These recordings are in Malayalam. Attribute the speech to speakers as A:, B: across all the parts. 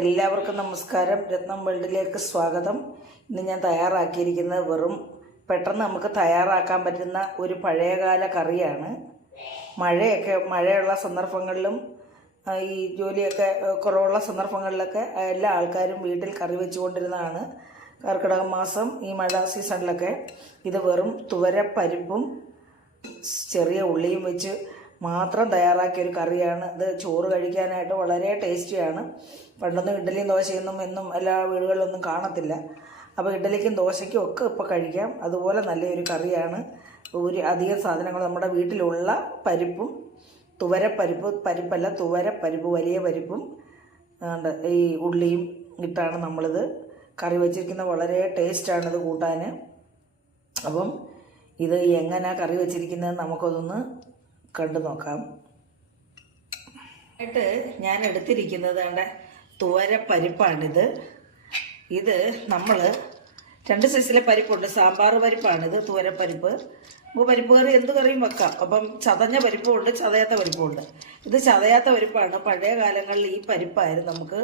A: എല്ലാവർക്കും നമസ്കാരം. രത്നം വേൾഡിലേക്ക് സ്വാഗതം. ഇന്ന് ഞാൻ തയ്യാറാക്കിയിരിക്കുന്നത് വെറും പെട്ടെന്ന് നമുക്ക് തയ്യാറാക്കാൻ പറ്റുന്ന ഒരു പഴയകാല കറിയാണ്. മഴയൊക്കെ മഴയുള്ള സന്ദർഭങ്ങളിലും ഈ ജോലിയൊക്കെ കുറവുള്ള സന്ദർഭങ്ങളിലൊക്കെ എല്ലാ ആൾക്കാരും വീട്ടിൽ കറി വെച്ചുകൊണ്ടിരുന്നതാണ്. കർക്കിടക മാസം ഈ മഴ സീസണിലൊക്കെ ഇത് വെറും തുവര പരിപ്പും ചെറിയ ഉള്ളിയും വെച്ച് മാത്രം തയ്യാറാക്കിയ ഒരു കറിയാണ്. ഇത് ചോറ് കഴിക്കാനായിട്ട് വളരെ ടേസ്റ്റിയാണ്. പണ്ടൊന്നും ഇഡ്ഡലിയും ദോശയൊന്നും എന്നും എല്ലാ വീടുകളിലൊന്നും കാണത്തില്ല. അപ്പോൾ ഇഡ്ഡലിക്കും ദോശയ്ക്കും ഒക്കെ ഇപ്പോൾ കഴിക്കാം. അതുപോലെ നല്ലൊരു കറിയാണ്. ഒരു അധികം സാധനങ്ങൾ നമ്മുടെ വീട്ടിലുള്ള പരിപ്പും തുവരപ്പരിപ്പ് പരിപ്പല്ല തുവരപ്പരിപ്പ് വലിയ പരിപ്പും ഈ ഉള്ളിയും ഇട്ടാണ് നമ്മളിത് കറി വെച്ചിരിക്കുന്നത്. വളരെ ടേസ്റ്റാണ് ഇത് കൂട്ടാൻ അപ്പം ഇത് എങ്ങനെ കറി വെച്ചിരിക്കുന്നത് നമുക്കതൊന്ന് കണ്ടു നോക്കാം. ഞാൻ എടുത്തിരിക്കുന്നത് വേണ്ട തുവര പരിപ്പാണിത്. ഇത് നമ്മൾ രണ്ട് സൈസിലെ പരിപ്പുണ്ട്. സാമ്പാർ പരിപ്പാണിത് തുവരപ്പരിപ്പ് നമുക്ക് പരിപ്പ് കറി എന്ത് കറിയും വെക്കാം. അപ്പം ചതഞ്ഞ പരിപ്പുമുണ്ട് ചതയാത്ത പരിപ്പുമുണ്ട് ഇത് ചതയാത്ത പരിപ്പാണ്. പഴയ കാലങ്ങളിൽ ഈ പരിപ്പായിരുന്നു നമുക്ക്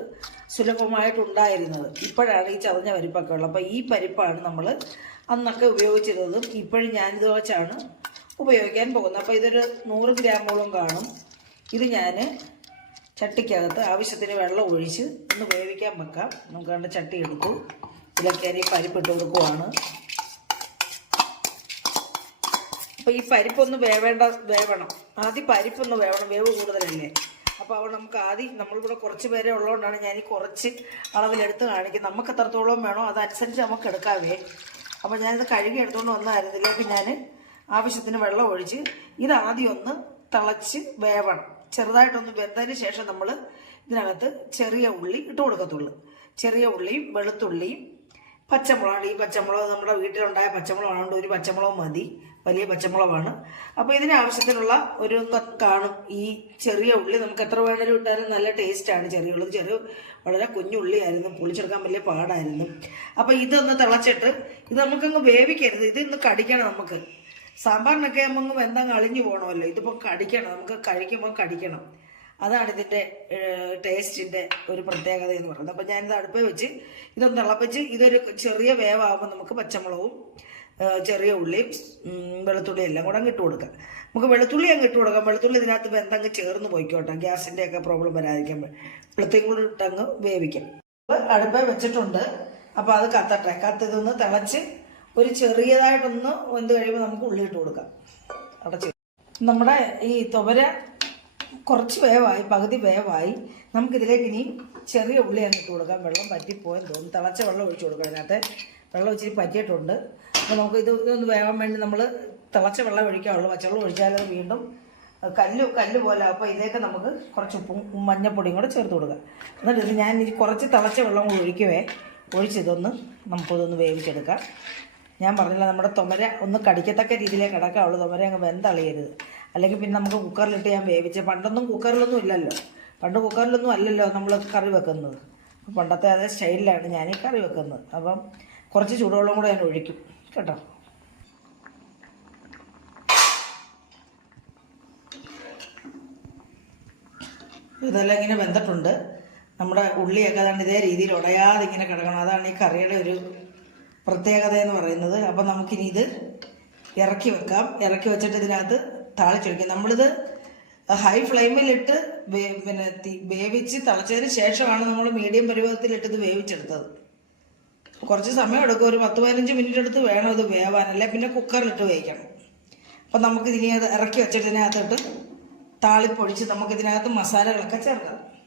A: സുലഭമായിട്ടുണ്ടായിരുന്നത്. ഇപ്പോഴാണ് ഈ ചതഞ്ഞ പരിപ്പൊക്കെ ഉള്ളത്. അപ്പോൾ ഈ പരിപ്പാണ് നമ്മൾ അന്നൊക്കെ ഉപയോഗിച്ചിരുന്നതും ഇപ്പോഴും ഞാനിത് വെച്ചാണ് ഉപയോഗിക്കാൻ പോകുന്നത്. അപ്പോൾ ഇതൊരു നൂറ് ഗ്രാമോളം കാണും. ഇത് ഞാൻ ചട്ടിക്കകത്ത് ആവശ്യത്തിന് വെള്ളം ഒഴിച്ച് ഒന്ന് വേവിക്കാൻ വെക്കാം. നമുക്ക് കണ്ട ചട്ടി എടുത്തു. ഇതിലൊക്കെ അരി പരിപ്പിട്ട് കൊടുക്കുവാണ്. അപ്പോൾ ഈ പരിപ്പൊന്ന് വേവേണ്ട വേവണം. ആദ്യം പരിപ്പൊന്ന് വേവണം. വേവ് കൂടുതലല്ലേ. അപ്പോൾ അവിടെ നമുക്ക് ആദ്യം നമ്മളിവിടെ കുറച്ച് പേരെ ഉള്ളതുകൊണ്ടാണ് ഞാൻ ഈ കുറച്ച് അളവിലെടുത്ത് കാണിക്കുന്നത്. നമുക്ക് എത്രത്തോളം വേണോ അതനുസരിച്ച് നമുക്ക് എടുക്കാവേ. അപ്പോൾ ഞാനിത് കഴുകി എടുത്തുകൊണ്ട് വന്നായിരുന്നു ഇതിലേക്ക് ഞാൻ ആവശ്യത്തിന് വെള്ളം ഒഴിച്ച് ഇത് ആദ്യം ഒന്ന് തിളച്ച് വേവണം. ചെറുതായിട്ടൊന്ന് വെന്തതിന് ശേഷം നമ്മൾ ഇതിനകത്ത് ചെറിയ ഉള്ളി ഇട്ട് കൊടുക്കത്തുള്ളൂ. ചെറിയ ഉള്ളിയും വെളുത്തുള്ളിയും പച്ചമുളകാണ്. ഈ പച്ചമുളക് നമ്മുടെ വീട്ടിലുണ്ടായ പച്ചമുളകാണ് ഒരു പച്ചമുളക് മതി. വലിയ പച്ചമുളകാണ്. അപ്പോൾ ഇതിന് ആവശ്യത്തിനുള്ള ഒരു കാണും ഈ ചെറിയ ഉള്ളി നമുക്ക് എത്ര വേണേലും ഇട്ടാലും നല്ല ടേസ്റ്റാണ് ചെറിയ ഉള്ളി. ചെറിയ വളരെ കുഞ്ഞുള്ളിയായിരുന്നു പൊളിച്ചെടുക്കാൻ വലിയ പാടായിരുന്നു. അപ്പോൾ ഇതൊന്ന് തിളച്ചിട്ട് ഇത് നമുക്കങ്ങ് വേവിക്കരുത്. ഇത് കടിക്കണം നമുക്ക്. സാമ്പാറിനൊക്കെ നമുക്ക് വെന്തങ്ങ് അളിഞ്ഞു പോകണമല്ലോ ഇതിപ്പോൾ കടിക്കണം. നമുക്ക് കഴിക്കുമ്പോൾ കടിക്കണം. അതാണ് ഇതിന്റെ ടേസ്റ്റിന്റെ ഒരു പ്രത്യേകത എന്ന് പറയുന്നത്. അപ്പോൾ ഞാനിത് അടുപ്പേ വെച്ച് ഇതൊന്ന് തിളപ്പിച്ച് ഇതൊരു ചെറിയ വേവാകുമ്പോൾ നമുക്ക് പച്ചമുളകും ചെറിയ ഉള്ളിയും വെളുത്തുള്ളിയും വെളുത്തുള്ളി എല്ലാം കൂടെ അങ്ങ് ഇട്ട് കൊടുക്കാം. നമുക്ക് വെളുത്തുള്ളി അങ്ങ് ഇട്ട് കൊടുക്കാം. വെളുത്തുള്ളി ഇതിനകത്ത് വെന്തങ്ങ് ചേർന്ന് പോയിക്കോട്ടെ. ഗ്യാസിന്റെ ഒക്കെ പ്രോബ്ലം വരാതിരിക്കാൻ വെളുത്തും കൂടി ഇട്ടങ്ങ് വേവിക്കാം. അടുപ്പേ വെച്ചിട്ടുണ്ട്. അപ്പോൾ അത് കത്തട്ടെ. കത്തിതൊന്ന് തിളച്ച് ഒരു ചെറിയതായിട്ടൊന്ന് വെന്ത് കഴിയുമ്പോൾ നമുക്ക് ഉള്ളി ഇട്ട് കൊടുക്കാം. അടച്ച്. നമ്മുടെ ഈ തുവര കുറച്ച് വേവായി പകുതി വേവായി. നമുക്കിതിലേക്ക് ഇനി ചെറിയ ഉള്ളി അങ്ങ് ഇട്ട് കൊടുക്കാം. വെള്ളം പറ്റിപ്പോയെന്ന് തോന്നുന്നു. തിളച്ച വെള്ളം ഒഴിച്ചു കൊടുക്കാം അതിനകത്ത്. വെള്ളം ഇച്ചിരി പറ്റിയിട്ടുണ്ട് അപ്പോൾ നമുക്ക് ഇത് ഇതൊന്ന് വേവാൻ വേണ്ടി നമ്മൾ തിളച്ച വെള്ളം ഒഴിക്കാവുള്ളൂ പച്ചവെള്ളം ഒഴിച്ചാലത് വീണ്ടും കല്ല് കല്ല് പോലെ അപ്പോൾ ഇതിലേക്ക് നമുക്ക് കുറച്ച് ഉപ്പും മഞ്ഞപ്പൊടിയും കൂടെ ചേർത്ത് കൊടുക്കാം. എന്നിട്ട് ഇത് ഞാൻ ഇനി കുറച്ച് തിളച്ച വെള്ളം കൂടി ഒഴിക്കുവേ. ഒഴിച്ചിതൊന്ന് നമുക്കിതൊന്ന് വേവിച്ചെടുക്കാം. ഞാൻ പറഞ്ഞില്ല നമ്മുടെ തൊമര ഒന്ന് കടിക്കത്തക്ക രീതിയിലേ കിടക്കാവുള്ളൂ. തൊമര അങ്ങ് വെന്തളിയരുത്. അല്ലെങ്കിൽ പിന്നെ നമുക്ക് കുക്കറിലിട്ട് ഞാൻ വേവിച്ച് പണ്ടൊന്നും കുക്കറിലൊന്നും ഇല്ലല്ലോ. പണ്ട് കുക്കറിലൊന്നും അല്ലല്ലോ നമ്മൾ കറി വെക്കുന്നത്. പണ്ടത്തെ അതേ സ്റ്റൈലിലാണ് ഞാൻ ഈ കറി വെക്കുന്നത്. അപ്പം കുറച്ച് ചൂടുവെള്ളം കൂടെ ഞാൻ ഒഴിക്കും. കേട്ടോ? ഇതെല്ലാം ഇങ്ങനെ വെന്തിട്ടുണ്ട്. നമ്മുടെ ഉള്ളിയൊക്കെ അതാണ് ഇതേ രീതിയിൽ ഉടയാതെ ഇങ്ങനെ കിടക്കണം. അതാണ് ഈ കറിയുടെ ഒരു പ്രത്യേകത എന്ന് പറയുന്നത്. അപ്പം നമുക്കിനി ഇത് ഇറക്കി വെക്കാം. ഇറക്കി വെച്ചിട്ട് ഇതിനകത്ത് താളിച്ചൊഴിക്കാം നമ്മളിത് ഹൈ ഫ്ലെയിമിലിട്ട് പിന്നെ വേവിച്ച് തിളച്ചതിന് ശേഷമാണ് നമ്മൾ മീഡിയം പരുവത്തിലിട്ട് ഇത് വേവിച്ചെടുത്തത്. കുറച്ച് സമയം എടുക്കും. ഒരു പത്ത് പതിനഞ്ച് മിനിറ്റ് എടുത്ത് വേണം ഇത് വേവാൻ. പിന്നെ കുക്കറിലിട്ട് വേവിക്കണം. അപ്പം നമുക്ക് ഇതിനെ ഇറക്കി വെച്ചിട്ട് ഇതിനകത്തോട്ട് താളിപ്പൊഴിച്ച് നമുക്കിതിനകത്ത് മസാലകളൊക്കെ ചേർക്കാം.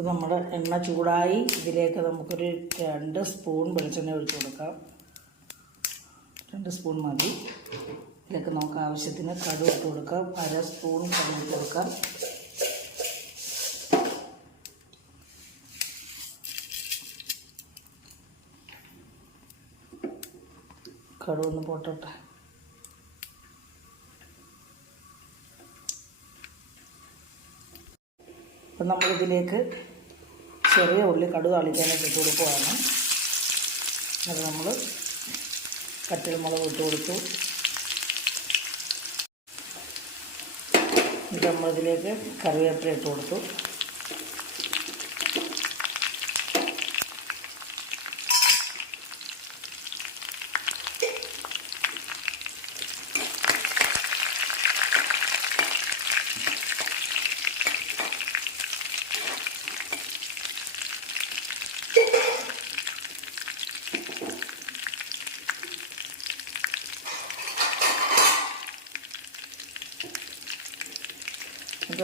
A: ഇത് നമ്മുടെ എണ്ണ ചൂടായി. ഇതിലേക്ക് നമുക്കൊരു രണ്ട് സ്പൂൺ വെളിച്ചെണ്ണ ഒഴിച്ചു കൊടുക്കാം. രണ്ട് സ്പൂൺ മതി. ഇതിലേക്ക് നമുക്ക് ആവശ്യത്തിന് കടുക് ഇട്ട് കൊടുക്കാം. അര സ്പൂൺ കടുക് ഇട്ട് കൊടുക്കാം. കടുക് ഒന്ന് പൊട്ടട്ടെ. അപ്പം നമ്മളിതിലേക്ക് ചെറിയ ഉള്ളി കടുക് അളിക്കാനായിട്ട് ഇട്ട് കൊടുക്കുവാണ്. എന്നിട്ട് നമ്മൾ കട്ടിൽ മുളക് ഇട്ട് കൊടുത്തു. എന്നിട്ട് നമ്മളിതിലേക്ക് കറിവേപ്പില ഇട്ട് കൊടുത്തു.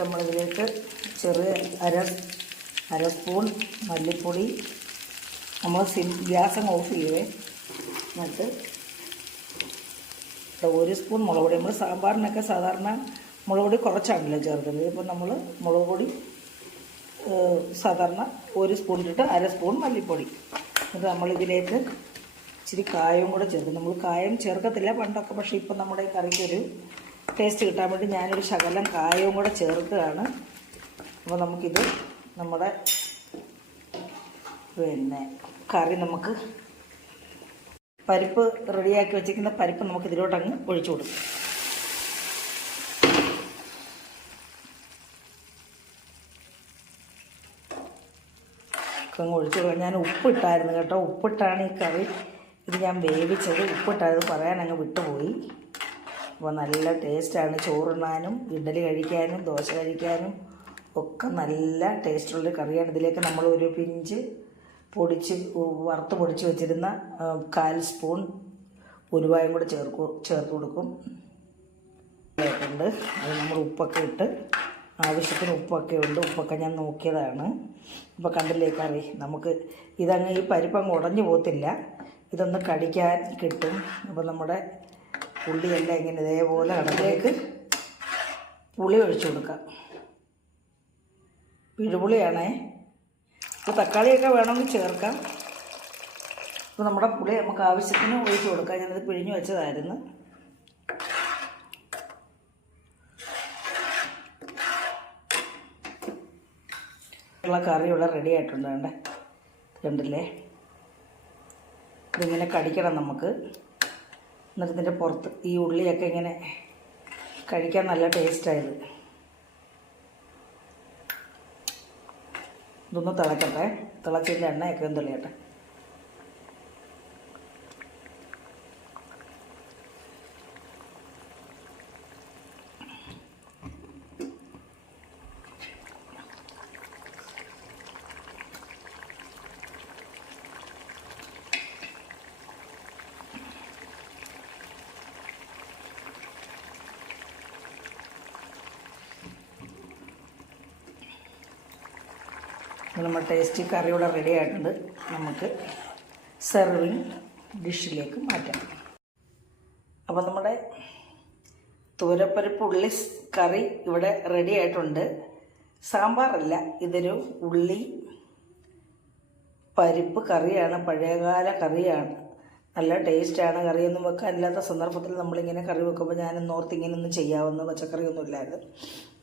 A: നമ്മളിതിലേക്ക് ചെറിയ അര അര സ്പൂൺ മല്ലിപ്പൊടി. നമ്മൾ സിം ഗ്യാസ് അങ്ങ് ഓഫ് ചെയ്യേ എന്നിട്ട് ഒരു സ്പൂൺ മുളക് പൊടി. നമ്മൾ സാമ്പാറിനൊക്കെ സാധാരണ മുളക് പൊടി കുറച്ചാണല്ലോ ചേർക്കുന്നത്. ഇപ്പം നമ്മൾ മുളക് പൊടി സാധാരണ ഒരു സ്പൂൺ ഇട്ടിട്ട് അര സ്പൂൺ മല്ലിപ്പൊടി. എന്നിട്ട് നമ്മളിതിലേക്ക് ഇച്ചിരി കായവും കൂടെ ചേർക്കും. നമ്മൾ കായം ചേർക്കത്തില്ല പണ്ടൊക്കെ. പക്ഷേ ഇപ്പം നമ്മുടെ കറിക്കൊരു ടേസ്റ്റ് കിട്ടാൻ വേണ്ടി ഞാനൊരു ശകലം കായവും കൂടെ ചേർക്കുകയാണ് അപ്പോൾ നമുക്കിത് നമ്മുടെ പിന്നെ കറി നമുക്ക് പരിപ്പ് റെഡിയാക്കി വെച്ചിരിക്കുന്ന പരിപ്പ് നമുക്ക് ഇതിലോട്ടങ്ങ് ഒഴിച്ചു കൊടുക്കും. അങ്ങ് ഒഴിച്ചു കൊടുക്കാം. ഞാൻ ഉപ്പിട്ടായിരുന്നു കേട്ടോ. ഉപ്പിട്ടാണ് ഈ കറി. ഇത് ഞാൻ വേവിച്ചത്. ഉപ്പിട്ടായത് പറയാൻ അങ്ങ് വിട്ടുപോയി. അപ്പോൾ നല്ല ടേസ്റ്റാണ്. ചോറുണ്ണാനും ഇഡ്ഡലി കഴിക്കാനും ദോശ കഴിക്കാനും ഒക്കെ നല്ല ടേസ്റ്റുള്ളൊരു കറിയാണ്. ഇതിലേക്ക് നമ്മൾ ഒരു പിഞ്ച് പൊടിച്ച് വറുത്ത് പൊടിച്ച് വെച്ചിരുന്ന കാൽ സ്പൂൺ ഉരുവായും കൂടെ ചേർക്കു ചേർത്ത് കൊടുക്കും. ഉണ്ട് അത് നമ്മൾ ഉപ്പൊക്കെ ഇട്ട് ആവശ്യത്തിന് ഉപ്പൊക്കെ ഉണ്ട്. ഉപ്പൊക്കെ ഞാൻ നോക്കിയതാണ്. ഇപ്പോൾ കണ്ടില്ലേ കറി? നമുക്ക് ഇതങ്ങ് ഈ പരിപ്പ് അങ്ങ് ഉടഞ്ഞു പോകത്തില്ല. ഇതൊന്ന് കടിക്കാൻ കിട്ടും. അപ്പോൾ നമ്മുടെ ഉള്ളിയെല്ലാം ഇങ്ങനെ ഇതേപോലെ കടലേക്ക് പുളി ഒഴിച്ചു കൊടുക്കാം പിഴുപുളിയാണേ. ഇപ്പോൾ തക്കാളിയൊക്കെ വേണമെങ്കിൽ ചേർക്കാം. ഇപ്പോൾ നമ്മുടെ പുളി നമുക്ക് ആവശ്യത്തിന് ഒഴിച്ചു കൊടുക്കാം. ഞാനത് പിഴിഞ്ഞു വെച്ചതായിരുന്നു. ഉള്ള കറി ഇവിടെ റെഡി ആയിട്ടുണ്ട്. വേണ്ട കണ്ടില്ലേ? ഇതിങ്ങനെ കടിക്കണം നമുക്ക്. എന്നിട്ട് ഇതിന്റെ പുറത്ത് ഈ ഉള്ളിയൊക്കെ ഇങ്ങനെ കഴിക്കാൻ നല്ല ടേസ്റ്റായത് ഇതൊന്ന് തിളക്കട്ടെ. തിളച്ചതിന്റെ എണ്ണയൊക്കെ ഒന്ന് തെളിയട്ടെ. നമ്മുടെ ടേസ്റ്റി കറി ഇവിടെ റെഡി ആയിട്ടുണ്ട്. നമുക്ക് സെർവിങ് ഡിഷിലേക്ക് മാറ്റാം. അപ്പോൾ നമ്മുടെ തൂരപ്പരിപ്പ് ഉള്ളി കറി ഇവിടെ റെഡി ആയിട്ടുണ്ട്. സാമ്പാറല്ല ഇതൊരു ഉള്ളി പരിപ്പ് കറിയാണ് പഴയകാല കറിയാണ്. നല്ല ടേസ്റ്റാണ് കറിയൊന്നും വെക്കാനില്ലാത്ത സന്ദർഭത്തിൽ നമ്മളിങ്ങനെ കറി വെക്കുമ്പോൾ ഞാൻ ഓർത്ത് ഇങ്ങനെയൊന്നും ചെയ്യാവുന്ന പച്ചക്കറിയൊന്നും ഇല്ലായിരുന്നു.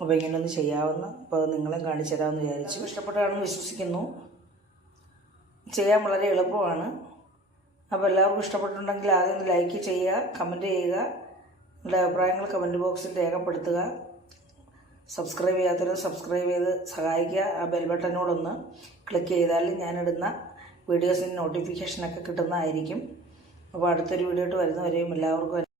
A: അപ്പോൾ ഇങ്ങനെയൊന്നും ചെയ്യാവുന്ന അപ്പോൾ നിങ്ങളെ കാണിച്ചു തരാമെന്ന് വിചാരിച്ചു ഇഷ്ടപ്പെട്ടാണെന്ന് വിശ്വസിക്കുന്നു. ചെയ്യാൻ വളരെ എളുപ്പമാണ്. അപ്പോൾ എല്ലാവർക്കും ഇഷ്ടപ്പെട്ടിട്ടുണ്ടെങ്കിൽ ആദ്യം ഒന്ന് ലൈക്ക് ചെയ്യുക കമന്റ് ചെയ്യുക നിങ്ങളുടെ അഭിപ്രായങ്ങൾ കമന്റ് ബോക്സിൽ രേഖപ്പെടുത്തുക. സബ്സ്ക്രൈബ് ചെയ്യാത്തവർ സബ്സ്ക്രൈബ് ചെയ്ത് സഹായിക്കുക. ആ ബെൽ ബട്ടനോടൊന്ന് ക്ലിക്ക് ചെയ്താൽ ഞാനിടുന്ന വീഡിയോസിന്റെ നോട്ടിഫിക്കേഷനൊക്കെ കിട്ടുന്നതായിരിക്കും. അപ്പോൾ അടുത്തൊരു വീഡിയോ ആയിട്ട് വരുന്നവരെയും എല്ലാവർക്കും